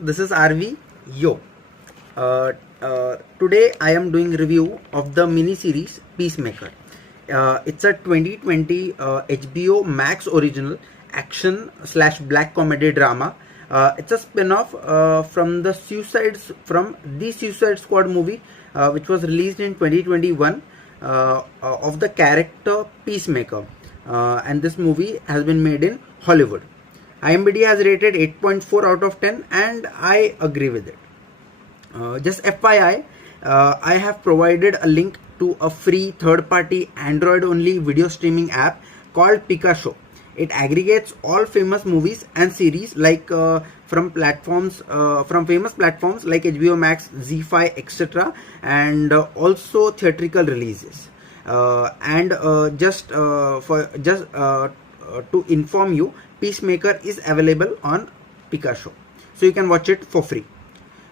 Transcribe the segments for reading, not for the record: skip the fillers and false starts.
This is RV. Yo. Today I am doing review of the mini series Peacemaker. It's a 2020 HBO Max original action / black comedy drama. It's a spin-off from the Suicide Squad movie, which was released in 2021, of the character Peacemaker, and this movie has been made in Hollywood. IMDb has rated 8.4 out of 10, and I agree with it. Just FYI, I have provided a link to a free third-party Android-only video streaming app called PEACEMAKER. It aggregates all famous movies and series from famous platforms like HBO Max, Z5, etc., and also theatrical releases. To inform you, Peacemaker is available on PEACEMAKER, so you can watch it for free.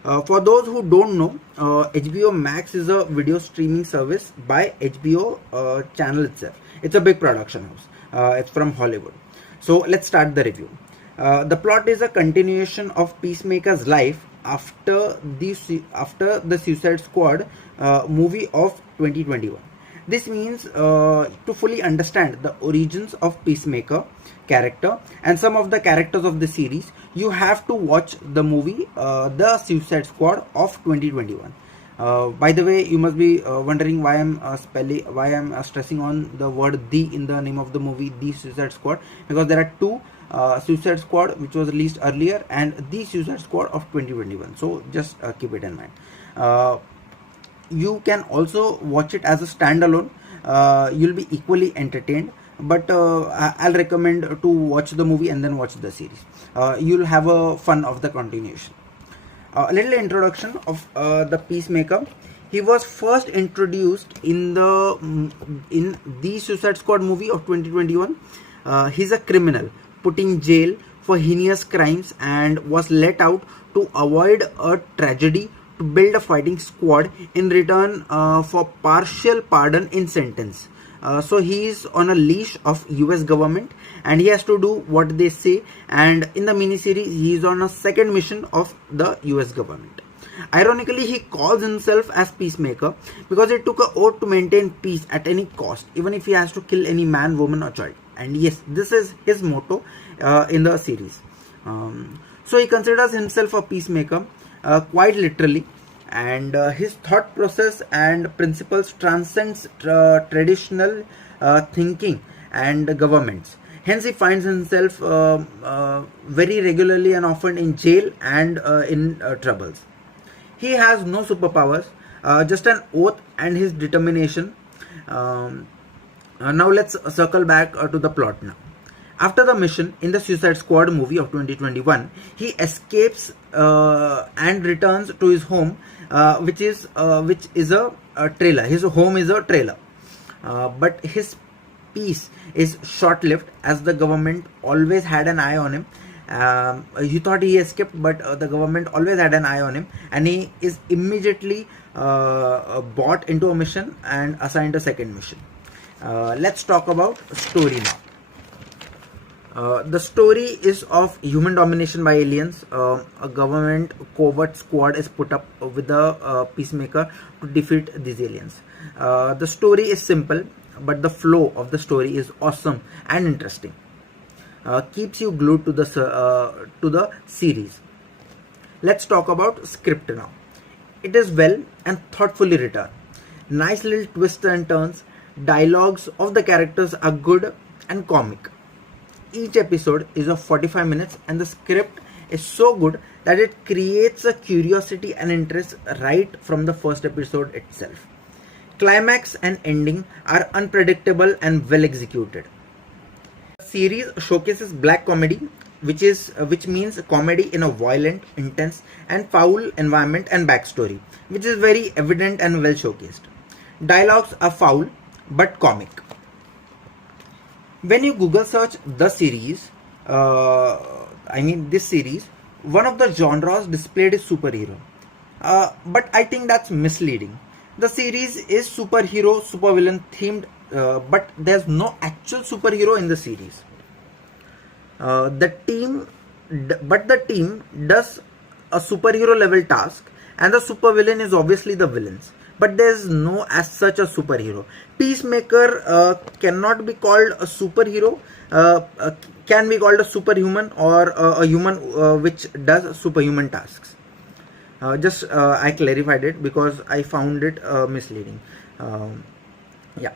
For those who don't know, HBO Max is a video streaming service by HBO channel itself. It's a big production house. It's from Hollywood. So let's start the review. The plot is a continuation of Peacemaker's life after the Suicide Squad movie of 2021. This means to fully understand the origins of Peacemaker character and some of the characters of the series, you have to watch the movie The Suicide Squad of 2021. By the way, you must be wondering why I'm stressing on the word "the" in the name of the movie, The Suicide Squad, because there are two Suicide Squad which was released earlier and The Suicide Squad of 2021. So just keep it in mind. You can also watch it as a standalone. You'll be equally entertained, but I'll recommend to watch the movie and then watch the series. You'll have a fun of the continuation. A little introduction of the Peacemaker. He was first introduced in the Suicide Squad movie of 2021. He's a criminal put in jail for heinous crimes and was let out to avoid a tragedy, to build a fighting squad in return for partial pardon in sentence. So he is on a leash of US government and he has to do what they say, and in the miniseries he is on a second mission of the US government. Ironically, he calls himself as Peacemaker because he took an oath to maintain peace at any cost, even if he has to kill any man, woman or child. And yes, this is his motto in the series. So he considers himself a peacemaker, quite literally, and his thought process and principles transcends traditional thinking and governments. Hence he finds himself very regularly and often in jail and in troubles. He has no superpowers, just an oath and his determination. Now let's circle back to the plot now. After the mission in the Suicide Squad movie of 2021, he escapes and returns to his home, which is a trailer. His home is a trailer, but his peace is short-lived as the government always had an eye on him. He thought he escaped, but the government always had an eye on him, and he is immediately brought into a mission and assigned a second mission. Let's talk about story now. The story is of human domination by aliens. A government covert squad is put up with the Peacemaker to defeat these aliens. The story is simple, but the flow of the story is awesome and interesting. Keeps you glued to the series. Let's talk about script now. It is well and thoughtfully written. Nice little twists and turns. Dialogues of the characters are good and comic. Each episode is of 45 minutes and the script is so good that it creates a curiosity and interest right from the first episode itself. Climax and ending are unpredictable and well executed. The series showcases black comedy, which means comedy in a violent, intense and foul environment and backstory, which is very evident and well showcased. Dialogues are foul but comic. When you Google search the series, this series, one of the genres displayed is superhero. But I think that's misleading. The series is superhero, supervillain themed, but there's no actual superhero in the series. The team does a superhero level task, and the supervillain is obviously the villains. But there is no as such a superhero. Peacemaker cannot be called a superhero, can be called a superhuman, or a human which does superhuman tasks. I clarified it because I found it misleading. Yeah,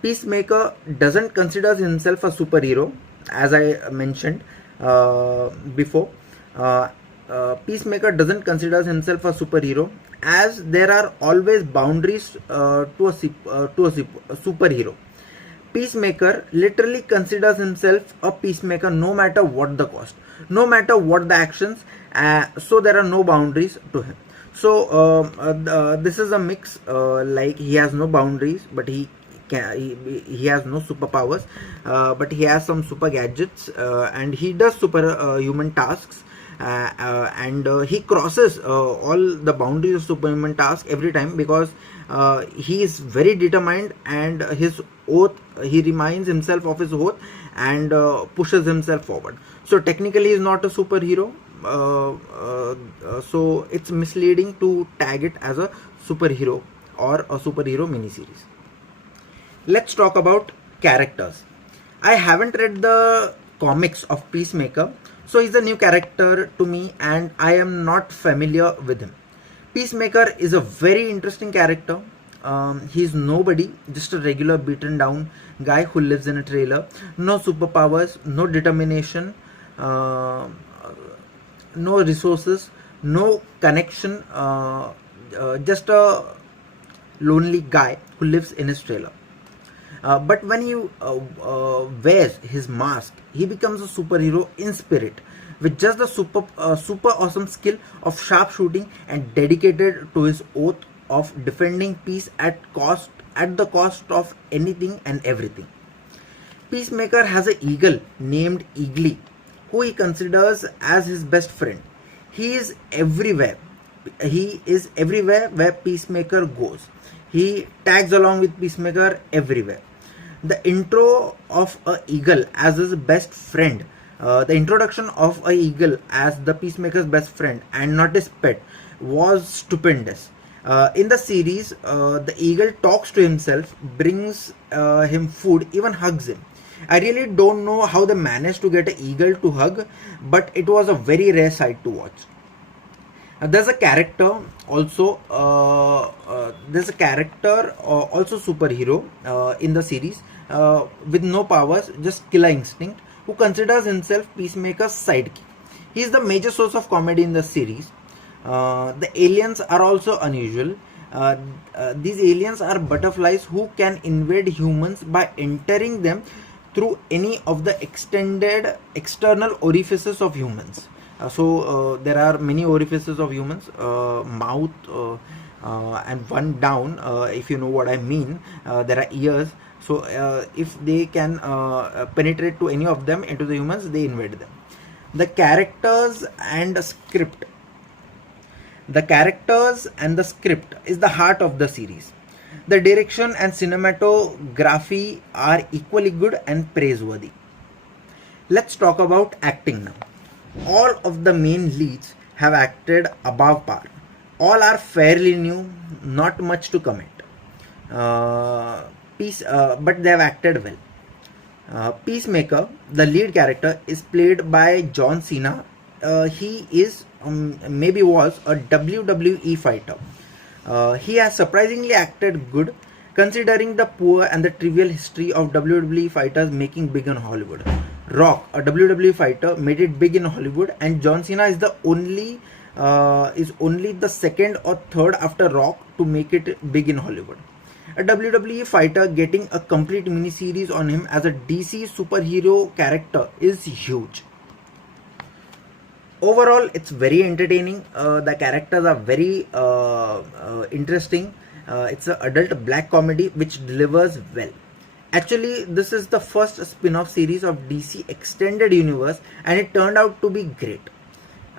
Peacemaker doesn't consider himself a superhero, as I mentioned before. Peacemaker doesn't consider himself a superhero, as there are always boundaries to a superhero. Peacemaker literally considers himself a peacemaker no matter what the cost, no matter what the actions, so there are no boundaries to him. So this is a mix, like he has no boundaries, but he has no superpowers, but he has some super gadgets, and he does superhuman tasks, and he crosses all the boundaries of superhuman task every time, because he is very determined, and his oath, he reminds himself of his oath, and pushes himself forward. So technically he is not a superhero, so it's misleading to tag it as a superhero or a superhero miniseries. Let's talk about characters. I haven't read the comics of Peacemaker, so he's a new character to me and I am not familiar with him. Peacemaker is a very interesting character. He's nobody, just a regular beaten down guy who lives in a trailer. No superpowers, no determination, no resources, no connection, just a lonely guy who lives in his trailer. But when he wears his mask, he becomes a superhero in spirit, with just the super awesome skill of sharpshooting, and dedicated to his oath of defending peace at the cost of anything and everything. Peacemaker has an eagle named Eagly, who he considers as his best friend. He is everywhere. He is everywhere where Peacemaker goes. He tags along with Peacemaker everywhere. The intro of a eagle as his best friend, the introduction of a eagle as the Peacemaker's best friend and not his pet, was stupendous. In the series, the eagle talks to himself, brings him food, even hugs him. I really don't know how they managed to get an eagle to hug, but it was a very rare sight to watch. There's a character also superhero in the series, with no powers, just killer instinct, who considers himself Peacemaker's sidekick. He is the major source of comedy in the series. The aliens are also unusual. These aliens are butterflies who can invade humans by entering them through any of the external orifices of humans. So there are many orifices of humans, mouth, and one down, if you know what I mean. There are ears. So if they can penetrate to any of them into the humans, they invade them. The characters and the script. The characters and the script is the heart of the series. The direction and cinematography are equally good and praiseworthy. Let's talk about acting now. All of the main leads have acted above par. All are fairly new, not much to comment. But they have acted well. Peacemaker, the lead character, is played by John Cena. He is maybe was a WWE fighter. He has surprisingly acted good, considering the poor and the trivial history of WWE fighters making big in Hollywood. Rock, a WWE fighter, made it big in Hollywood, and John Cena is only the second or third after Rock to make it big in Hollywood. A WWE fighter getting a complete miniseries on him as a DC superhero character is huge. Overall, it's very entertaining. The characters are very interesting. It's an adult black comedy which delivers well. Actually, this is the first spin-off series of DC Extended Universe, and it turned out to be great.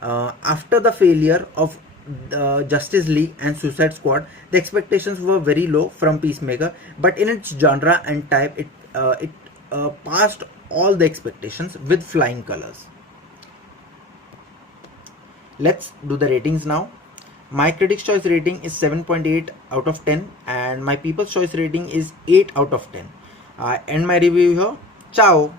After the failure of the Justice League and Suicide Squad, the expectations were very low from Peacemaker, but in its genre and type, it passed all the expectations with flying colors. Let's do the ratings now. My Critics' Choice rating is 7.8 out of 10 and my People's Choice rating is 8 out of 10. I end my review here. Ciao.